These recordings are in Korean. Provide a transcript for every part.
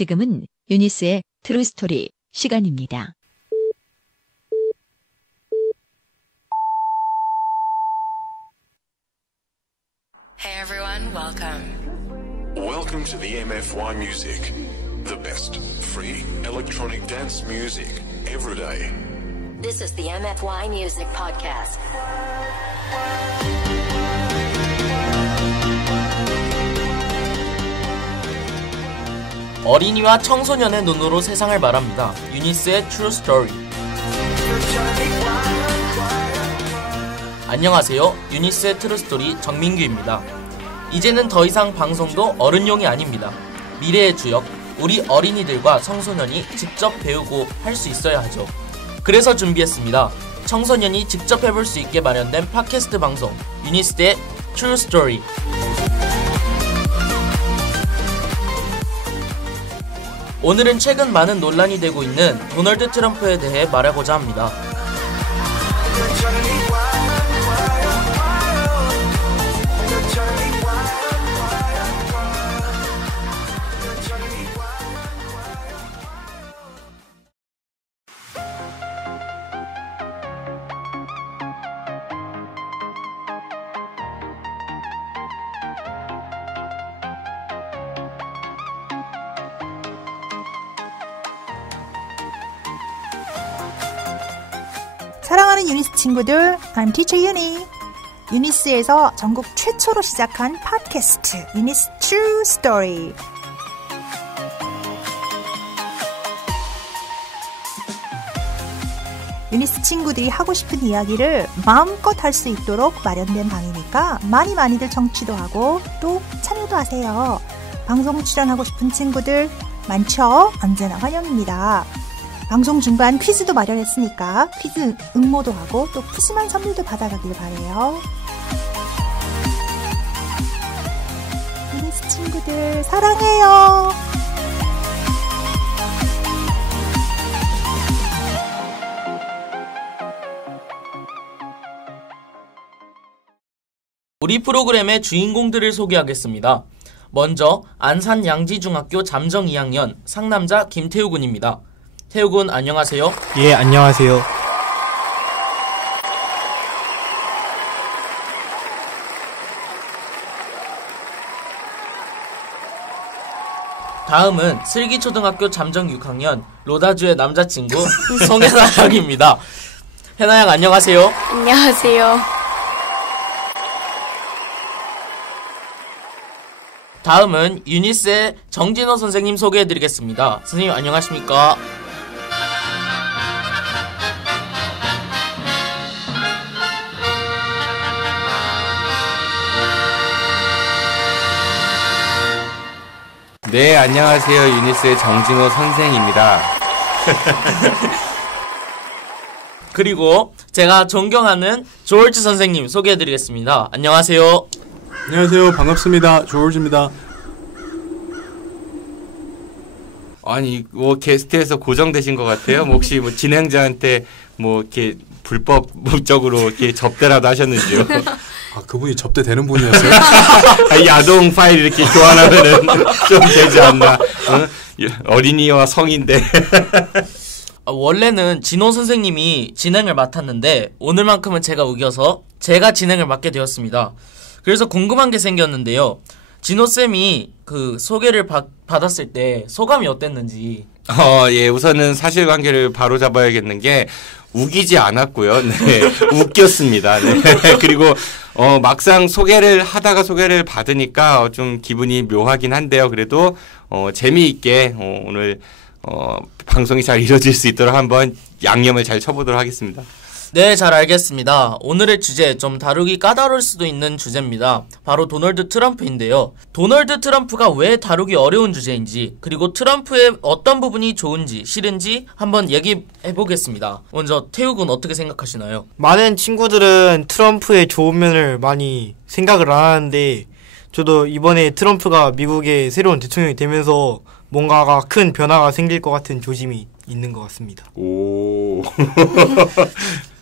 지금은 유니스의 트루스토리 시간입니다. Hey everyone, welcome to the MFY Music, the best free electronic dance music every day. This is the MFY Music Podcast. 어린이와 청소년의 눈으로 세상을 말합니다. 유니스의 True Story. 안녕하세요. 유니스의 True Story 정민규입니다. 이제는 더 이상 방송도 어른용이 아닙니다. 미래의 주역, 우리 어린이들과 청소년이 직접 배우고 할 수 있어야 하죠. 그래서 준비했습니다. 청소년이 직접 해볼 수 있게 마련된 팟캐스트 방송 유니스의 True Story. 오늘은 최근 많은 논란이 되고 있는 도널드 트럼프에 대해 말하고자 합니다. 사랑하는 유니스 친구들, I'm Teacher Uni. 유니스에서 전국 최초로 시작한 팟캐스트 유니스 True Story. 유니스 친구들이 하고 싶은 이야기를 마음껏 할 수 있도록 마련된 방이니까 많이들 청취도 하고 또 참여도 하세요. 방송 출연하고 싶은 친구들 많죠? 언제나 환영입니다. 방송 중반 퀴즈도 마련했으니까 퀴즈 응모도 하고 또 푸짐한 선물도 받아가길 바래요. 유니스 친구들 사랑해요. 우리 프로그램의 주인공들을 소개하겠습니다. 먼저 안산 양지중학교 잠정 2학년 상남자 김태우 군입니다. 태우 군 안녕하세요. 예, 안녕하세요. 다음은 슬기초등학교 잠정 6학년 로다주의 남자친구 송혜나 양입니다. 혜나 양 안녕하세요. 안녕하세요. 다음은 유니스의 정진호 선생님 소개해드리겠습니다. 선생님 안녕하십니까? 네, 안녕하세요. 유니스의 정진호 선생입니다. 그리고 제가 존경하는 조얼즈 선생님 소개해드리겠습니다. 안녕하세요. 안녕하세요. 반갑습니다. 조얼즈입니다. 아니, 게스트에서 고정되신 것 같아요. 혹시 진행자한테 이렇게 불법적으로 이렇게 접대라도 하셨는지요? 아, 그분이 접대되는 분이었어요? 야동 파일 이렇게 교환하면은 좀 되지 않나? 어린이와 성인데. 원래는 진호 선생님이 진행을 맡았는데 오늘만큼은 제가 우겨서 제가 진행을 맡게 되었습니다. 그래서 궁금한 게 생겼는데요. 진호쌤이 그 소개를 받았을 때 소감이 어땠는지. 예, 우선은 사실관계를 바로 잡아야겠는 게 우기지 않았고요. 네, 웃겼습니다. 네. 그리고 막상 소개를 받으니까 좀 기분이 묘하긴 한데요. 그래도 재미있게 오늘 방송이 잘 이루어질 수 있도록 한번 양념을 잘 쳐보도록 하겠습니다. 네, 잘 알겠습니다. 오늘의 주제 좀 다루기 까다로울 수도 있는 주제입니다. 바로 도널드 트럼프인데요. 도널드 트럼프가 왜 다루기 어려운 주제인지, 그리고 트럼프의 어떤 부분이 좋은지 싫은지 한번 얘기해보겠습니다. 먼저 태욱은 어떻게 생각하시나요? 많은 친구들은 트럼프의 좋은 면을 많이 생각을 안 하는데 저도 이번에 트럼프가 미국의 새로운 대통령이 되면서 뭔가가 큰 변화가 생길 것 같은 조짐이 있는 것 같습니다. 오...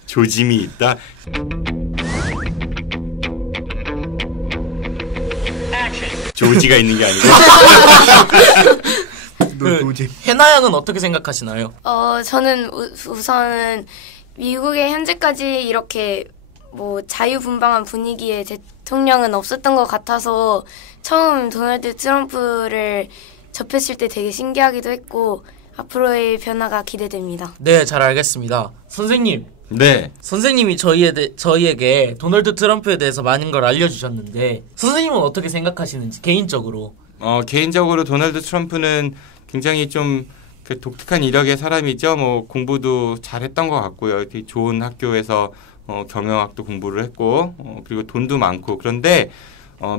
조짐이 있다. 조지가 있는 게 아니고 노잼. 해나 양은 어떻게 생각하시나요? 저는 우선은 미국에 현재까지 이렇게 뭐 자유분방한 분위기의 대통령은 없었던 것 같아서 처음 도널드 트럼프를 접했을 때 되게 신기하기도 했고 앞으로의 변화가 기대됩니다. 네, 잘 알겠습니다. 선생님. 네. 선생님이 저희에게 도널드 트럼프에 대해서 많은 걸 알려주셨는데 선생님은 어떻게 생각하시는지 개인적으로. 개인적으로 도널드 트럼프는 굉장히 좀 그 독특한 이력의 사람이죠. 뭐 공부도 잘했던 것 같고요. 되게 좋은 학교에서 경영학도 공부를 했고 그리고 돈도 많고 그런데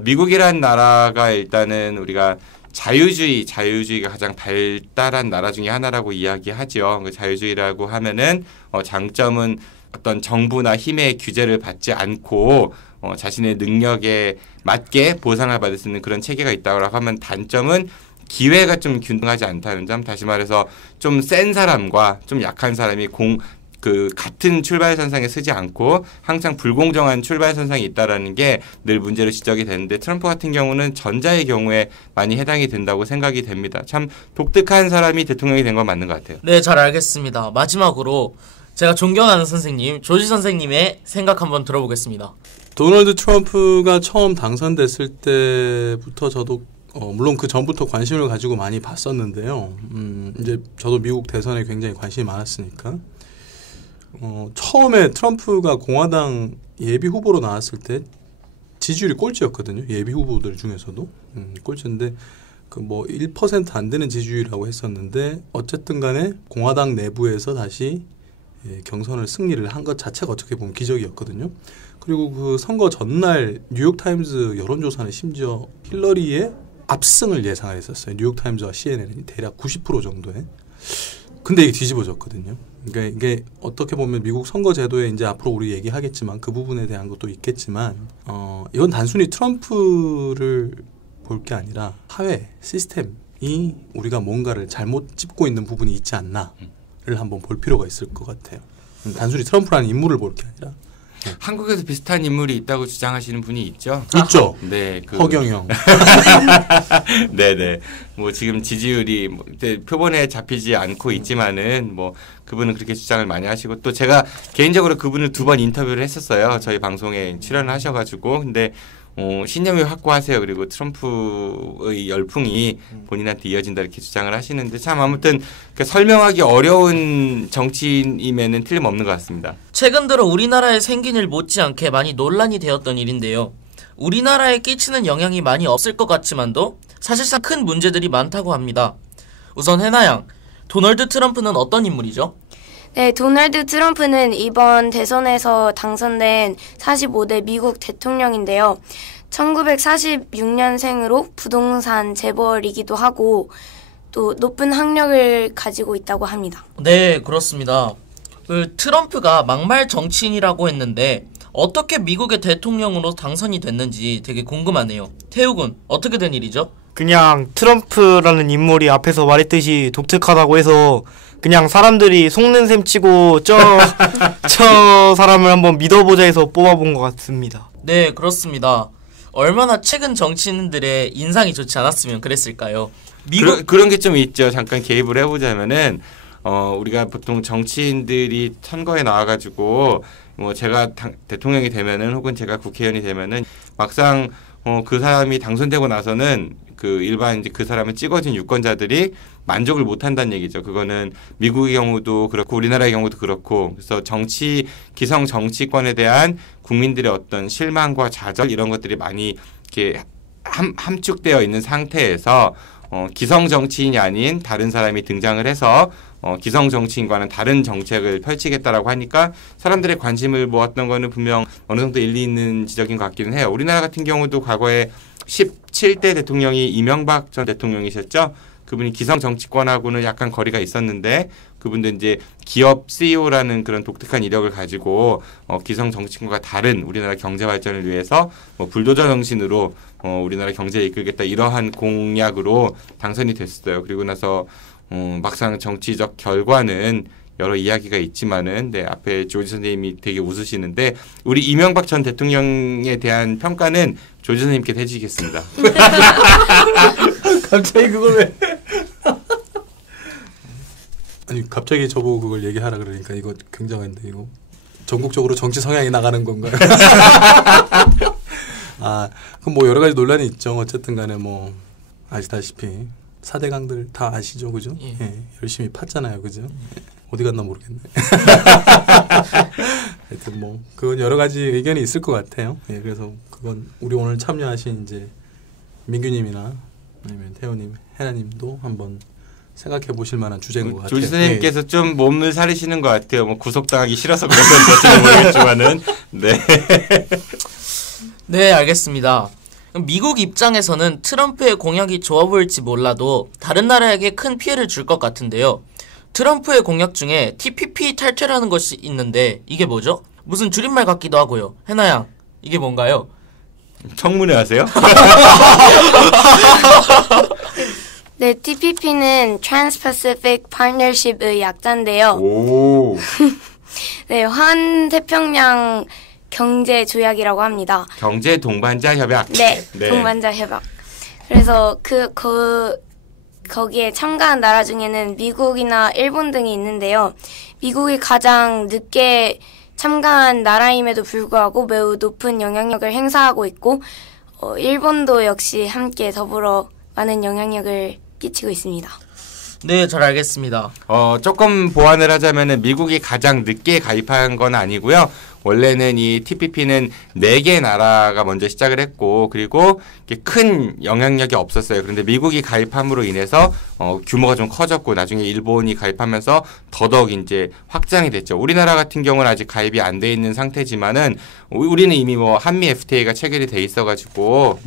미국이란 나라가 일단은 우리가 자유주의가 가장 발달한 나라 중에 하나라고 이야기하죠. 그 자유주의라고 하면은 장점은 어떤 정부나 힘의 규제를 받지 않고 자신의 능력에 맞게 보상을 받을 수 있는 그런 체계가 있다고 하면 단점은 기회가 좀 균등하지 않다는 점. 다시 말해서 좀 센 사람과 좀 약한 사람이 같은 출발선상에 서지 않고 항상 불공정한 출발선상이 있다라는 게 늘 문제로 지적이 되는데 트럼프 같은 경우는 전자의 경우에 많이 해당이 된다고 생각이 됩니다. 참 독특한 사람이 대통령이 된 건 맞는 것 같아요. 네, 잘 알겠습니다. 마지막으로 제가 존경하는 선생님, 조지 선생님의 생각 한번 들어보겠습니다. 도널드 트럼프가 처음 당선됐을 때부터 저도 물론 그 전부터 관심을 가지고 많이 봤었는데요. 이제 저도 미국 대선에 굉장히 관심이 많았으니까 처음에 트럼프가 공화당 예비 후보로 나왔을 때 지지율이 꼴찌였거든요. 예비 후보들 중에서도 꼴찌인데 그 뭐 1% 안 되는 지지율이라고 했었는데 어쨌든 간에 공화당 내부에서 다시 경선을 승리를 한 것 자체가 어떻게 보면 기적이었거든요. 그리고 그 선거 전날 뉴욕타임즈 여론조사는 심지어 힐러리의 압승을 예상을 했었어요. 뉴욕타임즈와 CNN이 대략 90% 정도에. 근데 이게 뒤집어졌거든요. 그러니까 이게 어떻게 보면 미국 선거 제도에 이제 앞으로 우리 얘기하겠지만 그 부분에 대한 것도 있겠지만 이건 단순히 트럼프를 볼 게 아니라 사회 시스템이 우리가 뭔가를 잘못 짚고 있는 부분이 있지 않나를 한번 볼 필요가 있을 것 같아요. 단순히 트럼프라는 인물을 볼 게 아니라. 한국에서 비슷한 인물이 있다고 주장하시는 분이 있죠. 있죠. 네, 허경영. 네네. 뭐 지금 지지율이 표본에 잡히지 않고 있지만은 뭐 그분은 그렇게 주장을 많이 하시고 또 제가 개인적으로 그분을 2번 인터뷰를 했었어요. 저희 방송에 출연을 하셔가지고 근데 신념이 확고하세요. 그리고 트럼프의 열풍이 본인한테 이어진다 이렇게 주장을 하시는데 참 아무튼 설명하기 어려운 정치인임에는 틀림없는 것 같습니다. 최근 들어 우리나라에 생긴 일 못지않게 많이 논란이 되었던 일인데요. 우리나라에 끼치는 영향이 많이 없을 것 같지만도 사실상 큰 문제들이 많다고 합니다. 우선 해나양, 도널드 트럼프는 어떤 인물이죠? 네, 도널드 트럼프는 이번 대선에서 당선된 45대 미국 대통령인데요. 1946년생으로 부동산 재벌이기도 하고 또 높은 학력을 가지고 있다고 합니다. 네, 그렇습니다. 트럼프가 막말 정치인이라고 했는데 어떻게 미국의 대통령으로 당선이 됐는지 되게 궁금하네요. 태욱은 어떻게 된 일이죠? 그냥 트럼프라는 인물이 앞에서 말했듯이 독특하다고 해서 그냥 사람들이 속는 셈 치고 저 사람을 한번 믿어보자 해서 뽑아본 것 같습니다. 네, 그렇습니다. 얼마나 최근 정치인들의 인상이 좋지 않았으면 그랬을까요? 그런 게 좀 있죠. 잠깐 개입을 해보자면은 우리가 보통 정치인들이 선거에 나와가지고 뭐 제가 대통령이 되면은 혹은 제가 국회의원이 되면은 막상 그 사람이 당선되고 나서는 그 일반 이제 그 사람을 찍어준 유권자들이 만족을 못 한다는 얘기죠. 그거는 미국의 경우도 그렇고 우리나라의 경우도 그렇고 그래서 기성 정치권에 대한 국민들의 어떤 실망과 좌절 이런 것들이 많이 이렇게 함축되어 있는 상태에서 기성 정치인이 아닌 다른 사람이 등장을 해서 기성 정치인과는 다른 정책을 펼치겠다라고 하니까 사람들의 관심을 모았던 거는 분명 어느 정도 일리 있는 지적인 것 같기는 해요. 우리나라 같은 경우도 과거에 17대 대통령이 이명박 전 대통령이셨죠. 그분이 기성 정치권하고는 약간 거리가 있었는데 그분도 이제 기업 CEO라는 그런 독특한 이력을 가지고 기성 정치권과 다른 우리나라 경제 발전을 위해서 불도저 정신으로 우리나라 경제를 이끌겠다 이러한 공약으로 당선이 됐어요. 그리고 나서 막상 정치적 결과는 여러 이야기가 있지만은 앞에 조지 선생님이 되게 웃으시는데 우리 이명박 전 대통령에 대한 평가는 조지 선생님께 해주시겠습니다. 갑자기 그걸 왜? 아니 갑자기 저보고 그걸 얘기하라 그러니까 이거 굉장한데 이거 전국적으로 정치 성향이 나가는 건가요? 아, 그럼 뭐 여러 가지 논란이 있죠. 어쨌든 간에 뭐 아시다시피 4대강들 다 아시죠, 그죠? 예. 예, 열심히 팠잖아요, 그죠? 어디 갔나 모르겠네. 하여튼 뭐 그건 여러 가지 의견이 있을 것 같아요. 예, 그래서 그건 우리 오늘 참여하신 이제 민규님이나 아니면 태호님, 해나님도 한번 생각해 보실 만한 주제인 것 같아요. 조지 선생님께서 좀 몸을 사리시는 것 같아요. 뭐 구속당하기 싫어서 그런 건지 모르겠지만은 네. 네, 알겠습니다. 미국 입장에서는 트럼프의 공약이 좋아 보일지 몰라도 다른 나라에게 큰 피해를 줄 것 같은데요. 트럼프의 공약 중에 TPP 탈퇴라는 것이 있는데 이게 뭐죠? 무슨 줄임말 같기도 하고요. 해나양, 이게 뭔가요? 청문회 하세요? 네, TPP는 Trans-Pacific Partnership의 약자인데요. 오. 네, 환태평양 경제 조약이라고 합니다. 경제 동반자 협약. 네, 동반자 협약. 그래서 거기에 참가한 나라 중에는 미국이나 일본 등이 있는데요. 미국이 가장 늦게 참가한 나라임에도 불구하고 매우 높은 영향력을 행사하고 있고, 일본도 역시 함께 더불어 많은 영향력을 끼치고 있습니다. 네, 잘 알겠습니다. 조금 보완을 하자면은 미국이 가장 늦게 가입한 건 아니고요. 원래는 이 TPP는 4개 나라가 먼저 시작을 했고, 그리고 큰 영향력이 없었어요. 그런데 미국이 가입함으로 인해서 규모가 좀 커졌고, 나중에 일본이 가입하면서 더더욱 이제 확장이 됐죠. 우리나라 같은 경우는 아직 가입이 안 돼 있는 상태지만은 우리는 이미 뭐 한미 FTA가 체결이 돼 있어가지고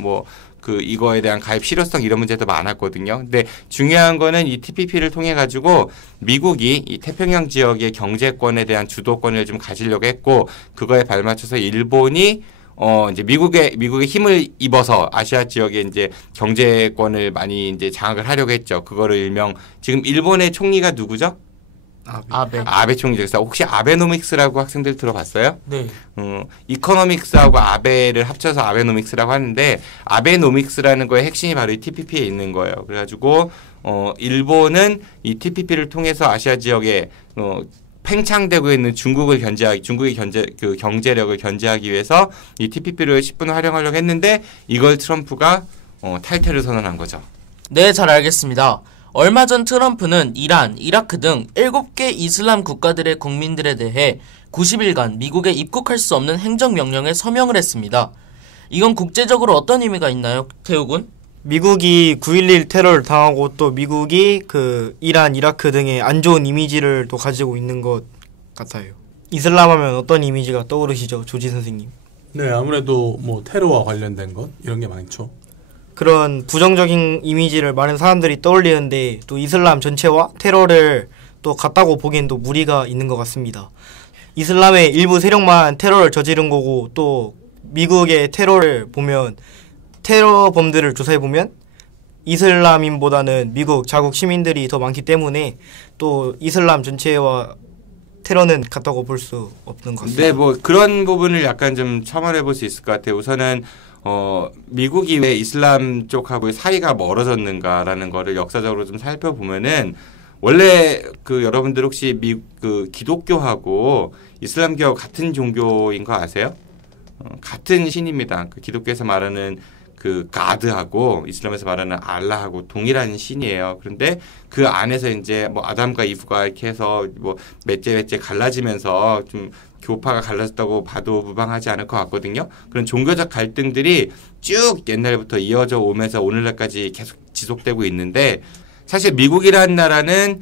이거에 대한 가입 실효성 이런 문제도 많았거든요. 근데 중요한 거는 이 TPP를 통해 가지고 미국이 이 태평양 지역의 경제권에 대한 주도권을 좀 가지려고 했고, 그거에 발맞춰서 일본이 이제 미국의 힘을 입어서 아시아 지역에 이제 경제권을 많이 이제 장악을 하려고 했죠. 그거를 일명 지금 일본의 총리가 누구죠? 아베 총리죠. 혹시 아베노믹스라고 학생들 들어봤어요? 네. 이코노믹스하고 아베를 합쳐서 아베노믹스라고 하는데, 아베노믹스라는 거의 핵심이 바로 이 TPP에 있는 거예요. 그래가지고 일본은 이 TPP를 통해서 아시아 지역에 팽창되고 있는 중국의 경제력을 견제하기 위해서 이 TPP를 10분 활용하려고 했는데, 이걸 트럼프가 탈퇴를 선언한 거죠. 네, 잘 알겠습니다. 얼마 전 트럼프는 이란, 이라크 등 7개 이슬람 국가들의 국민들에 대해 90일간 미국에 입국할 수 없는 행정명령에 서명을 했습니다. 이건 국제적으로 어떤 의미가 있나요, 태우군? 미국이 9.11 테러를 당하고 또 미국이 이란, 이라크 등의 안 좋은 이미지를 또 가지고 있는 것 같아요. 이슬람 하면 어떤 이미지가 떠오르시죠, 조지 선생님? 네, 아무래도 뭐 테러와 관련된 것 이런 게 많죠. 그런 부정적인 이미지를 많은 사람들이 떠올리는데 또 이슬람 전체와 테러를 또 같다고 보기엔 또 무리가 있는 것 같습니다. 이슬람의 일부 세력만 테러를 저지른 거고, 또 미국의 테러를 보면, 테러범들을 조사해보면 이슬람인보다는 미국 자국 시민들이 더 많기 때문에 또 이슬람 전체와 테러는 같다고 볼 수 없는 것 같습니다. 네, 뭐 그런 부분을 약간 좀 첨언해 볼 수 있을 것 같아요. 우선은 미국이 왜 이슬람 쪽하고 사이가 멀어졌는가라는 거를 역사적으로 좀 살펴보면은, 원래 여러분들 혹시 기독교하고 이슬람교하고 같은 종교인 거 아세요? 같은 신입니다. 기독교에서 말하는 가드하고 이슬람에서 말하는 알라하고 동일한 신이에요. 그런데 그 안에서 이제 뭐 아담과 이브가 이렇게 해서 뭐 몇 째 갈라지면서 좀 교파가 갈라졌다고 봐도 무방하지 않을 것 같거든요. 그런 종교적 갈등들이 쭉 옛날부터 이어져 오면서 오늘날까지 계속 지속되고 있는데, 사실 미국이라는 나라는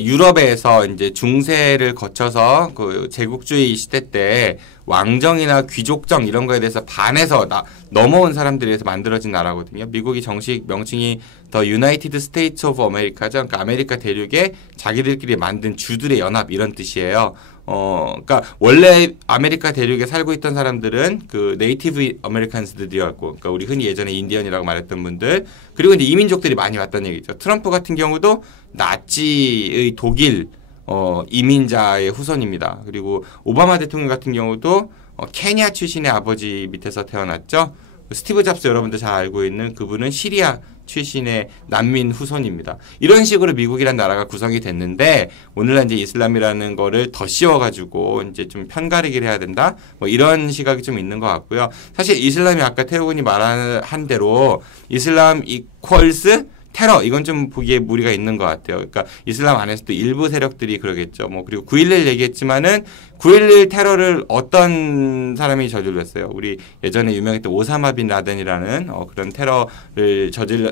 유럽에서 이제 중세를 거쳐서 제국주의 시대 때 왕정이나 귀족정 이런 거에 대해서 반해서 넘어온 사람들에 의해서 만들어진 나라거든요. 미국이 정식 명칭이 더 유나이티드 스테이츠 오브 아메리카죠. 그러니까 아메리카 대륙에 자기들끼리 만든 주들의 연합 이런 뜻이에요. 그러니까 원래 아메리카 대륙에 살고 있던 사람들은 네이티브 아메리칸스들이었고, 그러니까 우리 흔히 예전에 인디언이라고 말했던 분들, 그리고 이제 이민족들이 많이 왔다는 얘기죠. 트럼프 같은 경우도 나치의 독일 이민자의 후손입니다. 그리고 오바마 대통령 같은 경우도 케냐 출신의 아버지 밑에서 태어났죠. 스티브 잡스 여러분들 잘 알고 있는 그분은 시리아 출신의 난민 후손입니다. 이런 식으로 미국이란 나라가 구성이 됐는데 오늘날 이제 이슬람이라는 거를 더 씌워가지고 이제 좀 편가르기를 해야 된다. 뭐 이런 시각이 좀 있는 것 같고요. 사실 이슬람이 아까 태호 군이 말한 대로 이슬람 이퀄스 테러 이건 좀 보기에 무리가 있는 것 같아요. 그러니까 이슬람 안에서도 일부 세력들이 그러겠죠. 뭐 그리고 9.11 얘기했지만은 9.11 테러를 어떤 사람이 저질렀어요. 우리 예전에 유명했던 오사마 빈 라덴이라는 그런 테러를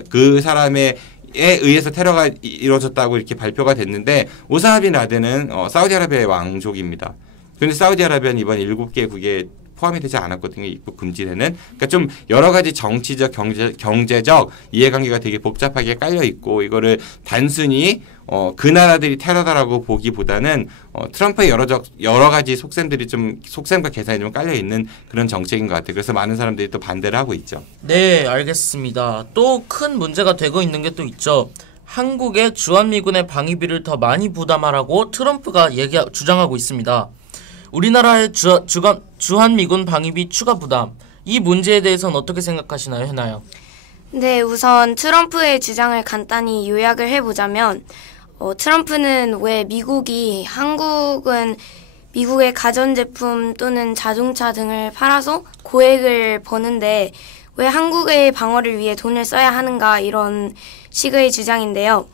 그 사람의 의해서 테러가 이루어졌다고 이렇게 발표가 됐는데 오사마 빈 라덴은 사우디아라비아의 왕족입니다. 그런데 사우디아라비아는 이번 7개국에 포함이 되지 않았거든요. 입국 금지되는. 그러니까 좀 여러 가지 정치적, 경제적 이해관계가 되게 복잡하게 깔려 있고 이거를 단순히 그 나라들이 테러다라고 보기보다는 트럼프의 여러 가지 속셈과 계산이 좀 깔려 있는 그런 정책인 것 같아요. 그래서 많은 사람들이 또 반대를 하고 있죠. 네, 알겠습니다. 또 큰 문제가 되고 있는 게 또 있죠. 한국의 주한미군의 방위비를 더 많이 부담하라고 트럼프가 주장하고 있습니다. 우리나라의 주한미군 방위비 추가 부담, 이 문제에 대해서는 어떻게 생각하시나요, 해나요? 네, 우선 트럼프의 주장을 간단히 요약을 해보자면 트럼프는 왜 한국은 미국의 가전제품 또는 자동차 등을 팔아서 고액을 버는데 왜 한국의 방어를 위해 돈을 써야 하는가 이런 식의 주장인데요.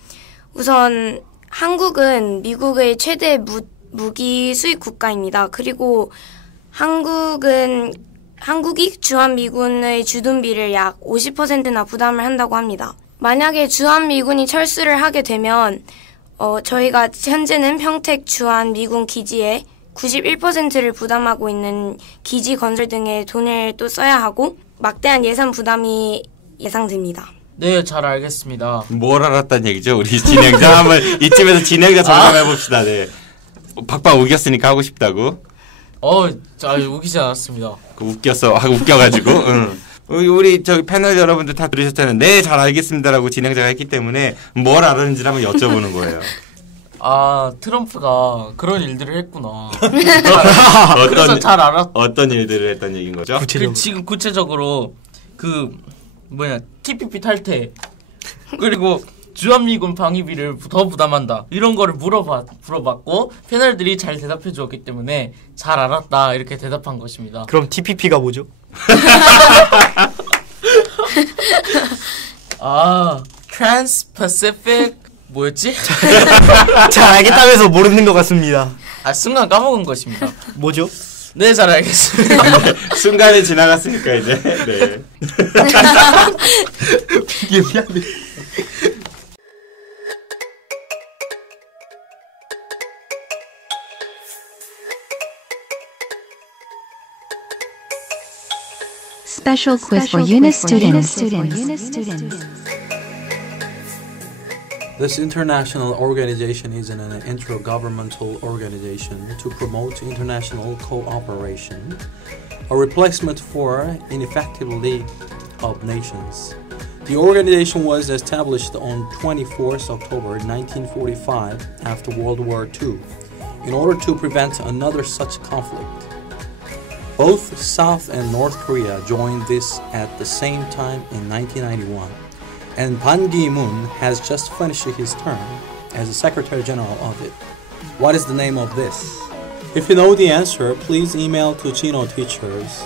우선 한국은 미국의 최대 무기 수입 국가입니다. 그리고 한국이 주한미군의 주둔비를 약 50%나 부담을 한다고 합니다. 만약에 주한미군이 철수를 하게 되면 저희가 현재는 평택 주한미군 기지에 91%를 부담하고 있는 기지 건설 등에 돈을 또 써야 하고 막대한 예산 부담이 예상됩니다. 네, 잘 알겠습니다. 뭘 알았다는 얘기죠? 우리 진행자 한번 이쯤에서 진행자 점검해봅시다. 네. 박박 우겼으니까 하고 싶다고? 잘 우기지 않았습니다. 웃겨가지고. 응. 우리 패널 여러분들 다 들으셨잖아요. 네, 잘 알겠습니다라고 진행자가 했기 때문에 뭘 알았는지 한번 여쭤보는 거예요. 트럼프가 그런 일들을 했구나. 그래서 그래서 잘 알았. 어떤 일들을 했던 얘기인 거죠? 지금 구체적으로 TPP 탈퇴 그리고 주한미군 방위비를 더 부담한다. 이런 거를 물어봤고 패널들이 잘 대답해 주었기 때문에 잘 알았다 이렇게 대답한 것입니다. 그럼 TPP가 뭐죠? Trans-Pacific 뭐였지? 잘 알겠다면서 모르는 것 같습니다. 순간 까먹은 것입니다. 뭐죠? 네, 잘 알겠습니다. 순간이 지나갔으니까 이제. 네. 미안해. Special quiz for UNIS students. This international organization is an intergovernmental organization to promote international cooperation, a replacement for ineffective League of Nations. The organization was established on 24th October 1945 after World War II in order to prevent another such conflict. Both South and North Korea joined this at the same time in 1991. And Ban Ki-moon has just finished his term as the Secretary General of it. What is the name of this? If you know the answer, please email to Chino Teachers.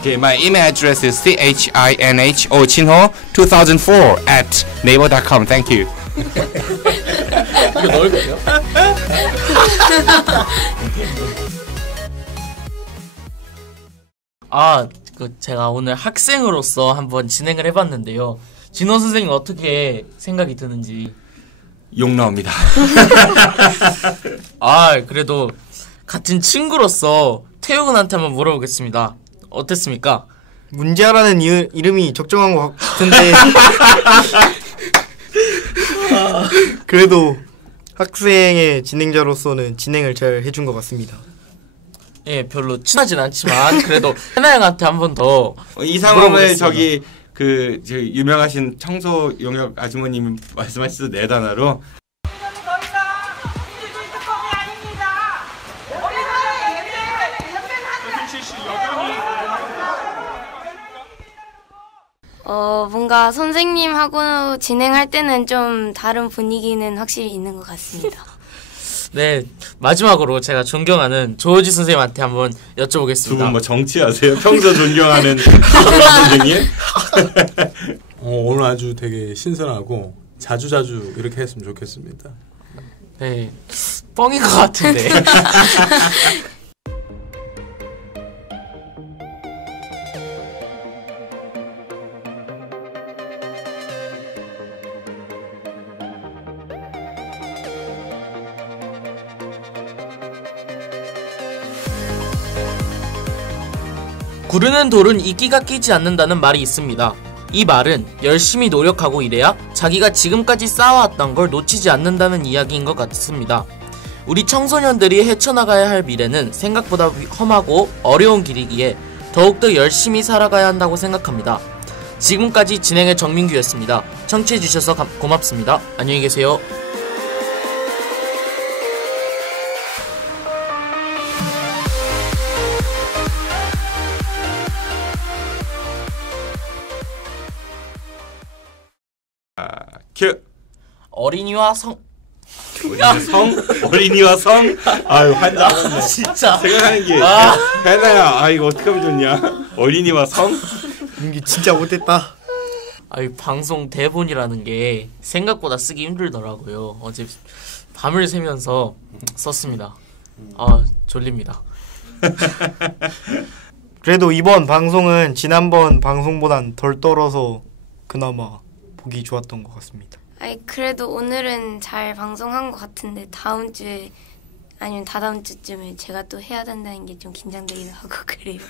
Okay, my email address is chinho2004@naver.com. Thank you. 이거 넣을 거예요? 제가 오늘 학생으로서 한번 진행을 해봤는데요. 진호 선생님 어떻게 생각이 드는지. 욕 나옵니다. 그래도 같은 친구로서 태우군한테 한번 물어보겠습니다. 어땠습니까? 문제아라는 이름이 적정한 것 같은데 그래도 학생의 진행자로서는 진행을 잘 해준 것 같습니다. 예, 별로 친하진 않지만 그래도 해나 형한테 한 번 더 이 상황을 그 유명하신 청소 용역 아주머님이 말씀하시던 네 단어로 뭔가 선생님하고 진행할 때는 좀 다른 분위기는 확실히 있는 것 같습니다. 네, 마지막으로 제가 존경하는 조호지 선생님한테 한번 여쭤보겠습니다. 두 분 뭐 정치하세요? 평소 존경하는 선생님? 오늘 아주 되게 신선하고 자주자주 이렇게 했으면 좋겠습니다. 네, 뻥인 것 같은데. 구르는 돌은 이끼가 끼지 않는다는 말이 있습니다. 이 말은 열심히 노력하고 일해야 자기가 지금까지 쌓아왔던 걸 놓치지 않는다는 이야기인 것 같습니다. 우리 청소년들이 헤쳐나가야 할 미래는 생각보다 험하고 어려운 길이기에 더욱더 열심히 살아가야 한다고 생각합니다. 지금까지 진행의 정민규였습니다. 청취해주셔서 고맙습니다. 안녕히 계세요. 큐. 어린이와 성. 어린이와 성. 아유 환장하네. 진짜. 생각하는 게. 혜나야, 이거 어떻게 하면 좋냐? 어린이와 성. 민규 진짜 못했다. 아이 방송 대본이라는 게 생각보다 쓰기 힘들더라고요. 어제 밤을 새면서 썼습니다. 졸립니다. 그래도 이번 방송은 지난번 방송보단 덜 떨어서 그나마 보기 좋았던 것 같습니다. 그래도 오늘은 잘 방송한 것 같은데 다음 주에 아니면 다다음 주쯤에 제가 또 해야 된다는 게 좀 긴장되기도 하고 그래요.